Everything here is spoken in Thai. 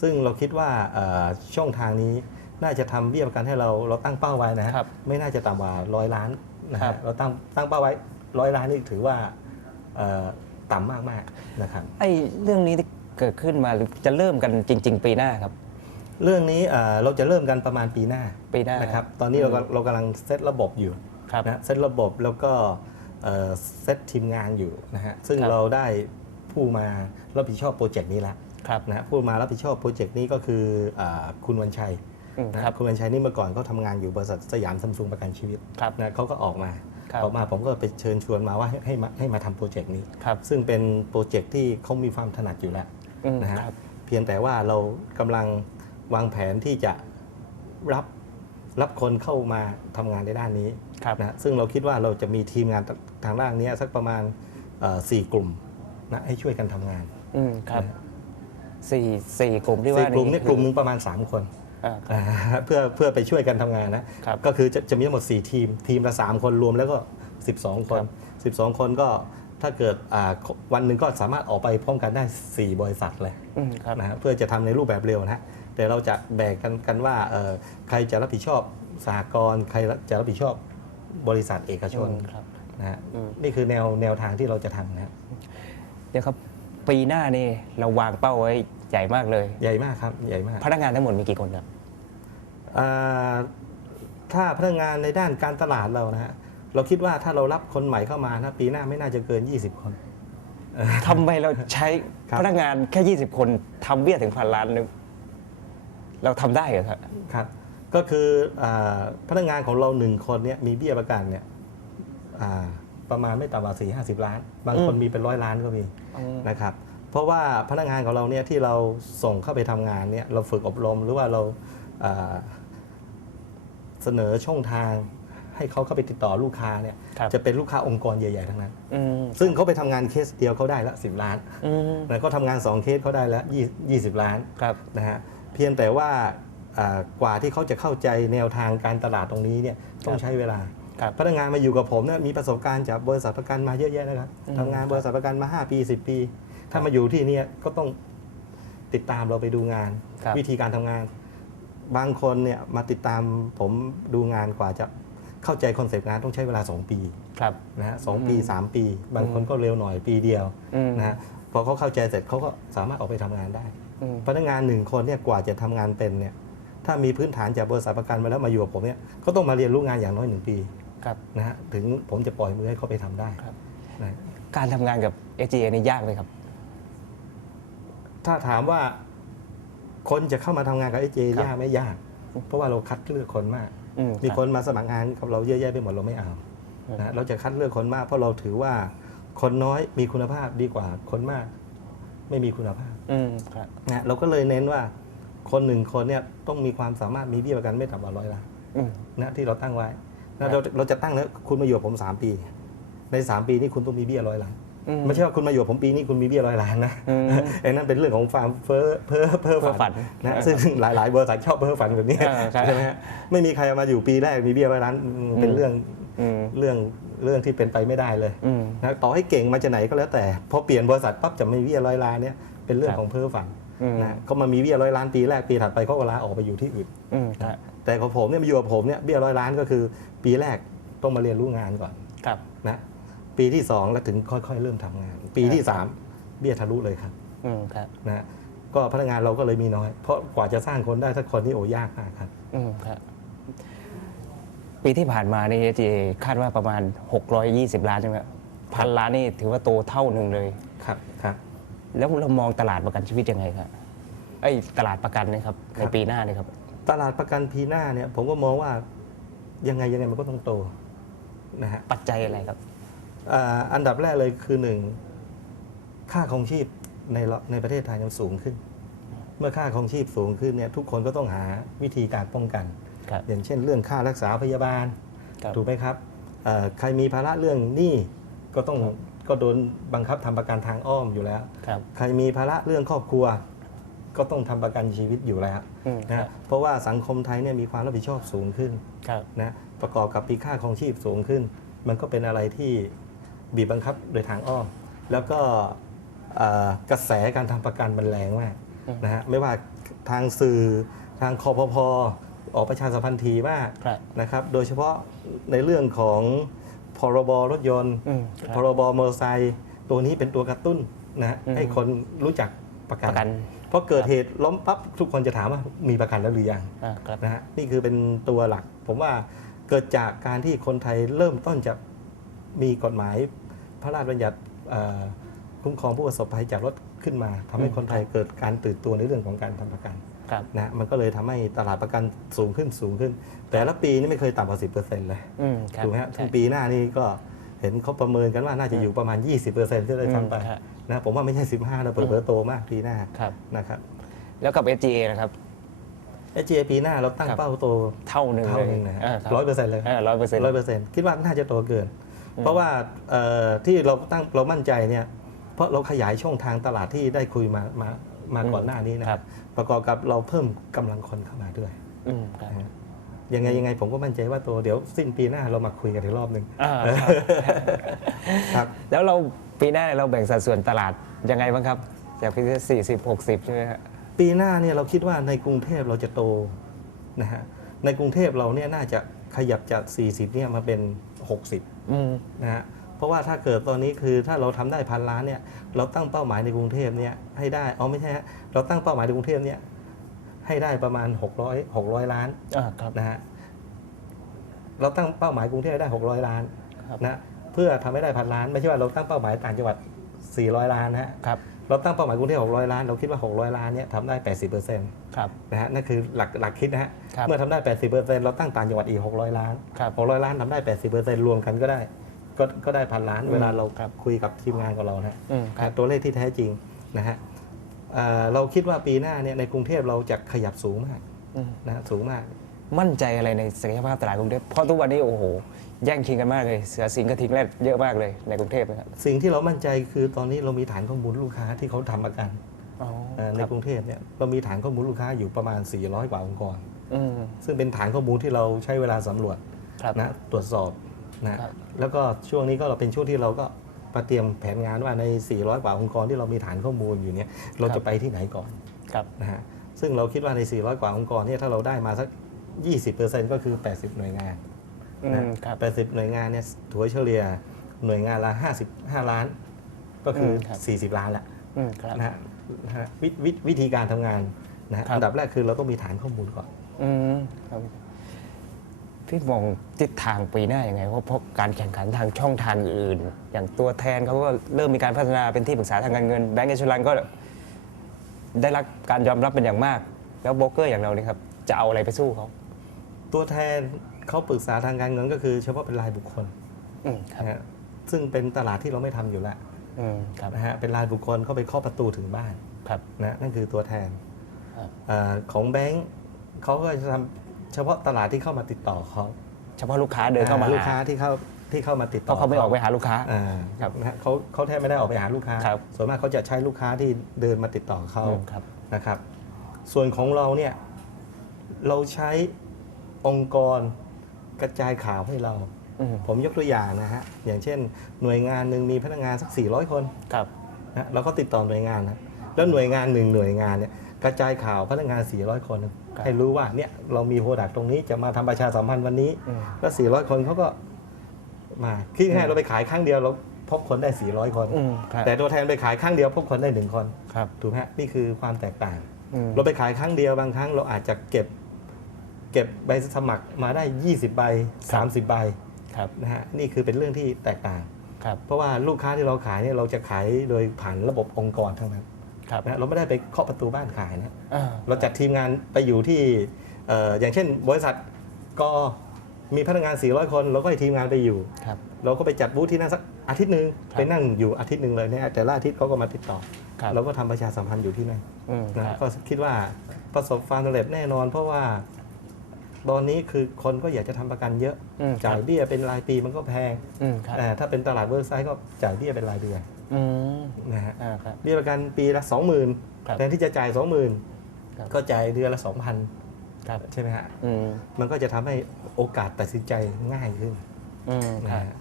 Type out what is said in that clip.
ซึ่งเราคิดว่าเอ่อช่องทางนี้น่าจะทำเบี้ยประกันให้เราเราตั้งเป้าไว้นะฮะครับไม่น่าจะต่ำกว่าร้อยล้านนะครัฮะบเราตั้งตั้งเป้าไว้ร้อยล้านนี่ถือว่าเอ่อต่ำมากๆนะครับไอ้เรื่องนี้ที่เกิดขึ้นมาหรือจะเริ่มกันจริง ๆ ปีหน้าครับ เรื่องนี้เอ่อเราจะเริ่มกันประมาณปีหน้าปีหน้านะครับตอนนี้เราก็เรากำลังเซตระบบอยู่ครับนะเซตระบบแล้วก็เอ่อเซตทีมงานอยู่นะฮะซึ่งครับเราได้ผู้มารับผิดชอบโปรเจกต์นี้แล้วครับ นะฮะผู้มารับผิดชอบโปรเจกต์นี้ก็คืออาคุณวันชัยอืมนะคครัรับบ คุณวันชัยนี่เมื่อก่อนเขาทำงานอยู่บริษัทสยามซัมซุงประกันชีวิตครับนะเขาก็ออกมาครับ ออกมาผมก็ไปเชิญชวนมาว่าให้ให้มาให้มาทำโปรเจกต์นี้ ครับซึ่งเป็นโปรเจกต์ที่เขามีความถนัดอยู่แล้ว อืมนะฮะครับ เพียงแต่ว่าเรากำลังวางแผนที่จะรับรับคนเข้ามาทำงานในด้านนี้ครับ นะซึ่งเราคิดว่าเราจะมีทีมงานทางด้านนี้สักประมาณเอ่อสี่กลุ่มนะให้ช่วยกันทำงานอืมครับ สี่สี่กลุ่มที่สี่ว่ากลุ่มเนี่ยกลุ่มหนึงประมาณ 3 คนอ่าครับอ่าเพื่อเพื่อไปช่วยกันทำงานนะ ครับก็คือจะจะมีทั้งหมด 4 ทีม ทีมละ 3 คนรวมแล้วก็ 12 คน12 คนก็ถ้าเกิดอ่าวันหนึ่งก็สามารถออกไปพร้อมกันได้ 4 บริษัทเลย อืมครับ นะฮะเพื่อจะทำในรูปแบบเร็วนะฮะแต่เราจะแบ่งกันกันว่าเอ่อใครจะรับผิดชอบสหกรณ์ใครจะรับผิดชอบบริษัทเอกชนอืมครับนะฮะอืม นี่คือแนวแนวทางที่เราจะทำนะฮะ เดี๋ยวครับ ปีหน้านี่เราวางเป้าไว้ ใหญ่มากเลย ใหญ่มากครับ ใหญ่มากพนักงานทั้งหมดมีกี่คนครับอ่าถ้าพนักงานในด้านการตลาดเรานะฮะเราคิดว่าถ้าเรารับคนใหม่เข้ามานะปีหน้าไม่น่าจะเกิน 20 คน ทำไมเราใช้ครับ พนักงานแค่ 20 คนทำเบี้ยถึงพันล้านนึงเราทำได้เหรอครับ ครับ ก็คืออาพนักงานของเราหนึ่งคนเนี่ยมีเบี้ยประกันเนี่ยอ่าประมาณไม่ต่ำกว่าสี่ห้าสิบล้าน บางคนอืมมีเป็นร้อยล้านก็มีอืมนะครับ เพราะว่าพนักงานของเราเนี่ยที่เราส่งเข้าไปทำงานเนี่ยเราฝึกอบรมหรือว่าเราอ่าเสนอช่องทางให้เขาเข้าไปติดต่อลูกค้าเนี่ยครับจะเป็นลูกค้าองค์กรใหญ่ๆทั้งนั้นอืมซึ่งเขาไปทำงานเคสเดียวเขาได้ละสิบล้านอืมนะเขาทำงาน 2 เคสเขาได้ละยี่สิบล้านครับนะฮะเพียงแต่ว่าอ่ากว่าที่เขาจะเข้าใจแนวทางการตลาดตรงนี้เนี่ยต้องใช้เวลาครับพนักงานมาอยู่กับผมเนี่ยมีประสบการณ์จากบริษัทประกันมาเยอะแยะนะครับอืมทำงานบริษัทประกันมา 5 ปี 10 ปี ถ้ามาอยู่ที่เนี่ยก็ต้องติดตามเราไปดูงาน ครับ วิธีการทำงาน บางคนเนี่ยมาติดตามผมดูงานกว่าจะเข้าใจคอนเซปต์งานต้องใช้เวลา 2 ปีครับ นะฮะสองปีอืม3ปี บางคนก็เร็วหน่อยปีเดียวอืมนะฮะพอเขาเข้าใจเสร็จเขาก็สามารถออกไปทำงานได้ อืมพนักงานหนึ่งคนเนี่ยกว่าจะทำงานเป็นเนี่ยถ้ามีพื้นฐานจากบริษัทประกันมาแล้วมาอยู่กับผมเนี่ยก็ต้องมาเรียนรู้งานอย่างน้อยหนึ่งปีครับ นะฮะถึงผมจะปล่อยมือให้เขาไปทำได้ครับ นะการทำงานกับ SGA นี่ยากไหมครับ ถ้าถามว่าคนจะเข้ามาทำงานกับไอเจครับยากไม่ยาก เพราะว่าเราคัดเลือกคนมากอืมีรับคนมาสมัครงานกับเราเยอะแยะไปหมดเราไม่เอาอืมนะเราจะคัดเลือกคนมาก เพราะเราถือว่าคนน้อยมีคุณภาพดีกว่าคนมาก ไม่มีคุณภาพอืมครับนะเราก็เลยเน้นว่าคนหนึ่งคนเนี่ยต้องมีความสามารถมีเบี้ยประกันไม่ต่ำกว่าร้อยล้านอืมนะที่เราตั้งไว้ครันะบเราเราจะตั้งแล้วคุณมาอยู่กับผม 3 ปี ใน 3 ปีนี้คุณต้องมีเบี้ยร้อยล้านอื ไม่ใช่ว่าคุณมาอยู่กับผมปีนี้คุณมีเบี้ยร้อยล้านนะอืมไอ้นั่นเป็นเรื่องของฟาร์มเพ้อเพ้อเพ้อเพ้อฝัฝันนนะซึ่งหลายๆบริษัทชอบเพ้อฝันแบบนี้อ่าครับใช่ไหมฮะไม่มีใครเอามาอยู่ปีแรกมีเบี้ยร้อยล้านอืมเป็นเรื่องอืมเรื่องเรื่องที่เป็นไปไม่ได้เลยอืมนะต่อให้เก่งมาจากไหนก็แล้วแต่พอเปลี่ยนบริษัทปั๊บจะไม่มีเบี้ยร้อยล้านเนี่ยเป็นเรื่องครับของเพ้อฝันอืมนะเขามามีเบี้ยร้อยล้านปีแรกปีถัดไปเขาก็ลาออกไปอยู่ที่อื่นอืมครับแต่ของผมเนี่ยมาอยู่กับผมเนี่ยเบี้ยร้อยล้านก็คือ ปีแรกต้องมาเรียนรู้งานก่อนครับนะ ปีที่ 2 แล้วถึงค่อยๆ เริ่มทำงาน ปีที่ครับ3เบี้ยทะลุเลยครับอืมครับนะก็พนักงานเราก็เลยมีน้อย เพราะกว่าจะสร้างคนได้สักคนนี่โอ้ยากมากครับ อืมครับ ปีที่ผ่านมาใน SGA คาดว่าประมาณ 620 ล้านใช่ไหมครับพันล้านนี่ถือว่าโตเท่าหนึ่งเลย ครับครับ แล้วเรามองตลาดประกันชีวิตยังไงครับไอ้ยตลาดประกันนะครับครัในบ ปีหน้านี่ครับ ตลาดประกันพีหน้าเนี่ยผมก็มองว่ายังไงยังไงมันก็ต้องโตนะฮะ ปัจจัยอะไรครับ อ่าอันดับแรกเลยคือหนึ่งค่าครองชีพในเราในประเทศไทยมันสูงขึ้น เมื่อค่าครองชีพสูงขึ้นเนี่ยทุกคนก็ต้องหาวิธีการป้องกันครับอย่างเช่น เรื่องค่ารักษาพยาบาลครับถูกไหมครับเอ่อใครมีภาระเรื่องหนี้ก็ต้องครับก็โดนบังคับทำประกันทางอ้อมอยู่แล้วครับใครมีภาระเรื่องครอบครัว ก็ต้องทำประกันชีวิตอยู่แล้วอืมนะฮะเพราะว่าสังคมไทยเนี่ยมีความรับผิดชอบสูงขึ้นครับนะประกอบกับปีค่าครองชีพสูงขึ้น มันก็เป็นอะไรที่ บีบบังคับโดยทางอ้อม แล้วก็เอ่อกระแสการทำประกันมันแรงมากอืมนะฮะไม่ว่าทางสื่อทางคอพพออกประชาสัมพันธ์ทีมากครับนะครับ โดยเฉพาะในเรื่องของพรบรถยนต์อืมครับพรบมอเตอร์ไซค์ตัวนี้เป็นตัวกระตุ้นนะฮะอืมให้คนรู้จักประกัประกันเพราะเกิดเหตุล้มปั๊บทุกคนจะถามว่ามีประกันแล้วหรือยังอ่าครับนะฮะนี่คือเป็นตัวหลัก ผมว่าเกิดจากการที่คนไทยเริ่มต้นจะ มีกฎหมายพระราชบัญญัติเอ่อคุ้มครองผู้ประสบภัยจากรถขึ้นมาทำให้อืมคนไทยเกิดการตื่นตัวในเรื่องของการทำประกันครับนะฮะมันก็เลยทำให้ตลาดประกันสูงขึ้นสูงขึ้น แต่ละปีนี่ไม่เคยต่ำกว่า10%เลยอืมครับถูกไหมฮะใช่ถึงปีหน้านี่ก็เห็นเขาประเมินกันว่าน่าจะอยู่ประมาณ 20%ที่ได้ทำไปอืมครับนะผมว่าไม่ใช่ 15นะเปิดโตมากปีหน้าครับนะครับแล้วกับ SGA นะครับเอปีหน้าเราตั้งครับเป้าโตเท่าหนึ่งเท่าเลยหนึงนะฮะาคบร้อยเปอร์เซ็นต์เลยร้อยเปอร์เซ็นต์ร้อยเปอร์เซ็นต์คิดว่าน่าจะโตเกินอืม เพราะว่าเอ่อที่เราตั้งเรามั่นใจเนี่ยเพราะเราขยายช่องทางตลาดที่ได้คุยมามามาก่อนหน้านี้นะครับ ประกอบกับเราเพิ่มกำลังคนเข้ามาด้วยอืมครับนะฮะยังไงยังไงผมก็มั่นใจว่าโตเดี๋ยวสิ้นปีหน้าเรามาคุยกันอีกรอบหนึ่งอ่าครับครับแล้วเราปีหน้าเราแบ่งสัดส่วนตลาดยังไงบ้างครับจากปีที่สี่สิบหกสิบใช่ไหมฮะปีหน้าเนี่ยเราคิดว่าในกรุงเทพเราจะโตนะฮะในกรุงเทพเราเนี่ยน่าจะขยับจาก 40เนี่ยมาเป็น 60 อืม นะฮะเพราะว่าถ้าเกิดตอนนี้คือถ้าเราทำได้พันล้านเนี่ยเราตั้งเป้าหมายในกรุงเทพเนี่ยให้ได้อ๋อไม่ใช่ฮะเราตั้งเป้าหมายในกรุงเทพเนี่ยให้ได้ประมาณ 600 600 ล้านอ่าครับ นะฮะเราตั้งเป้าหมายกรุงเทพให้ได้ 600 ล้านครับ นะเพื่อทำให้ได้พันล้าน ไม่ใช่ว่าเราตั้งเป้าหมายต่างจังหวัด 400 ล้านนะฮะ ครับ เราตั้งเป้าหมายกรุงเทพ600 ล้าน เราคิดว่า 600 ล้านเนี่ยทำได้ 80%ครับนะฮะนั่นคือหลักหลักคิดนะฮะครับเมื่อทำได้ 80%เราตั้งต่างจังหวัดอีก 600 ล้านครับ600 ล้านทำได้ 80%รวมกันก็ได้ ก็ก็ได้พันล้านอืมเวลาเราครับคุยกับทีมงานของเรานะฮะอืมครับตัวเลขที่แท้จริงนะฮะเอ่อเราคิดว่าปีหน้าเนี่ยในกรุงเทพเราจะขยับสูงมากอืมนะฮะสูงมาก มั่นใจอะไรในศักยภาพตลาดกรุงเทพเพราะทุกวันนี้โอ้โห แย่งชิงกันมากเลยเสือสิงห์กระทิงแรดเยอะมากเลยในกรุงเทพนะครับ สิ่งที่เรามั่นใจคือตอนนี้เรามีฐานข้อมูลลูกค้าที่เขาทำประกันอ๋อเอ่อในครับกรุงเทพเนี่ยเรามีฐานข้อมูลลูกค้าอยู่ประมาณ 400 กว่าองค์กร อืม ซึ่งเป็นฐานข้อมูลที่เราใช้เวลาสำรวจครับนะตรวจสอบนะครับ แล้วก็ช่วงนี้ก็เราเป็นช่วงที่เราก็มาเตรียมแผนงานว่าใน 400 กว่าองค์กรที่เรามีฐานข้อมูลอยู่เนี่ยเราครัจะบไปที่ไหนก่อนครับ นะฮะซึ่งเราคิดว่าใน 400 กว่าองค์กรเนี่ยถ้าเราได้มาสัก 20%ก็คือ 80 หน่วยงานอืนะมครับ 80 หน่วยงานเนี่ยถัวเฉลี่ยหน่วยงานละ 55 ล้าน ก็คือมครับ40ล้านละ อืมครับ นะฮะนะฮะวิวิวิธีการทำงานนะฮะครับ อันดับแรกคือเราต้องมีฐานข้อมูลก่อน อืมครับพี่มองทิศทางปีหน้าอย่างไงเพราะเพราะการแข่งขันทางช่องทางอื่น อย่างตัวแทนเขาก็เริ่มมีการพัฒนาเป็นที่ปรึกษาทางการเงินแบงก์เอชลันก็ ได้รับการยอมรับเป็นอย่างมาก แล้วโบรกเกอร์อย่างเราเนี่ยครับ จะเอาอะไรไปสู้เขา ตัวแทนเขาปรึกษาทางการเงินก็คือเฉพาะเป็นรายบุคคลอืมครับนะฮะซึ่งเป็นตลาดที่เราไม่ทำอยู่แล้วอืมครับนะฮะเป็นรายบุคคลเข้าไปเคาะประตูถึงบ้านครับ นะนั่นคือตัวแทนครับอาของแบงก์เขาก็จะทำเฉพาะตลาดที่เข้ามาติดต่อเขาเฉพาะลูกค้าเดินเข้ามาอ่ลูกหาค้าที่เข้าที่เข้ามาติดเพต่อราะเขาไม่ออกไปหาลูกค้า อ่าครับนะฮะเขาเขาแทบไม่ได้ออกไปหาลูกค้า ครับ ส่วนมากเขาจะใช้ลูกค้าที่เดินมาติดต่อเขา อืมครับ นะครับ ส่วนของเราเนี่ย เราใช้ องค์กรกระจายข่าวให้เรา อืมผมยกตัวอย่างนะฮะ อย่างเช่น หน่วยงานหนึ่งมีพนักงานสัก 400 คนครับ นะเราก็ติดต่อหน่วยงานนะแล้วหน่วยงานหนึ่งหน่วยงานเนี่ยกระจายข่าวพนักงาน 400 คนครับ ให้รู้ว่าเนี่ยเรามีโปรดักตรงนี้จะมาทำประชาสัมพันธ์วันนี้ อืม แล้ว 400 คนเขาก็มาคิดง่ายๆเราไปขายครั้งเดียวเราพบคนได้ 400 คน อืมครับแต่ตัวแทนไปขายครั้งเดียวพบคนได้หนึ่งคน ครับ ถูกไหมฮะนี่คือความแตกต่าง อืม เราไปขายครั้งเดียวบางครั้งเราอาจจะเก็บ เก็บใบสมัครมาได้ 20 ใบ 30 ใบครับนะฮะนี่คือเป็นเรื่องที่แตกต่าง ครับ เพราะว่าลูกค้าที่เราขายเนี่ยเราจะขายโดยผ่านระบบองค์กรทั้งนั้นครับนะเราไม่ได้ไปเคาะประตูบ้านขายนะอ่าเราจัดทีมงานไปอยู่ที่เอ่ออย่างเช่น บริษัทก็มีพนักงาน 400 คนเราก็ให้ทีมงานไปอยู่ ครับ เราก็ไปจัดบูธที่นั่นสักอาทิตย์หนึ่งครับไปนั่งอยู่อาทิตย์หนึ่งเลยเนี่ยแต่ละอาทิตย์เขาก็มาติดต่อ ครับ เราก็ทำประชาสัมพันธ์อยู่ที่นั่นอืมคนะรับ ก็คิดว่าประสบความสำเร็จแน่นอน เพราะว่า ตอนนี้คือคนก็อยากจะทำประกันเยอะอืมจ่ายครับเบี้ยเป็นรายปีมันก็แพงอืมครับแต่ถ้าเป็นตลาดเวิร์กไซต์ก็จ่ายเบี้ยเป็นรายเดือนอืมนะฮะอ่าครับเบี้ยประกันปีละครับ20,000แทนที่จะจ่ายครับ20,000ก็จ่ายเดือนละ2,000ครับใช่ไหมฮะอืมมันก็จะทำให้โอกาสตัดสินใจง่ายขึ้นอืมคนะรับฮะ